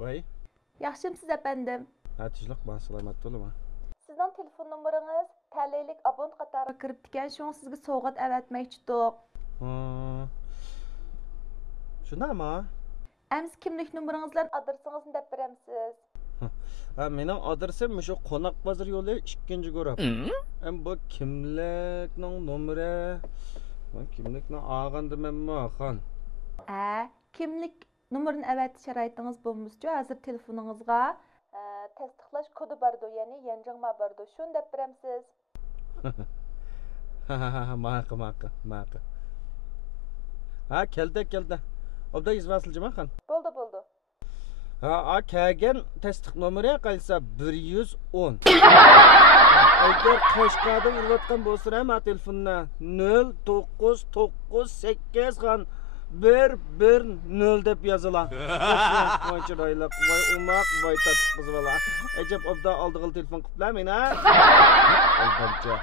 Vay. Yaxshimsiz efendim. Atışlıq bana salamat olma. Sizning telefon numarangiz taleylik abont qatoriga kirib ekan, şoň sizga sovg'at avatmoqchidik. Shunaqmi? Ems kimlik numarangiz bilan adresingizni deb beramsiz. Mening adresim shu Qo'noq bozor yo'li 2-go'rab. Bu kimlikning nomeri. Men kimlikni olgandimanmi, xon? Kimlik numarini avatish sharoitingiz bo'lmasa, hozir telefoningizga tasdiqlash kodi bordi, ya'ni yanjingma bordi. Shuni deb beramsiz. Maqi. Keldi. Obda izvasilcimi, xon? Bo'ldi. Kelgan tasdiq nomeri qaysa 110. Agar Qo'shqada urayotgan bo'lsa ham telefonni 0998 xon 110 deb yozilar. Voy chiroyliq, voy umoq, voy tatlı qiz bola. Ajab obda oldiqil telefon qiliblar meni. Albatta.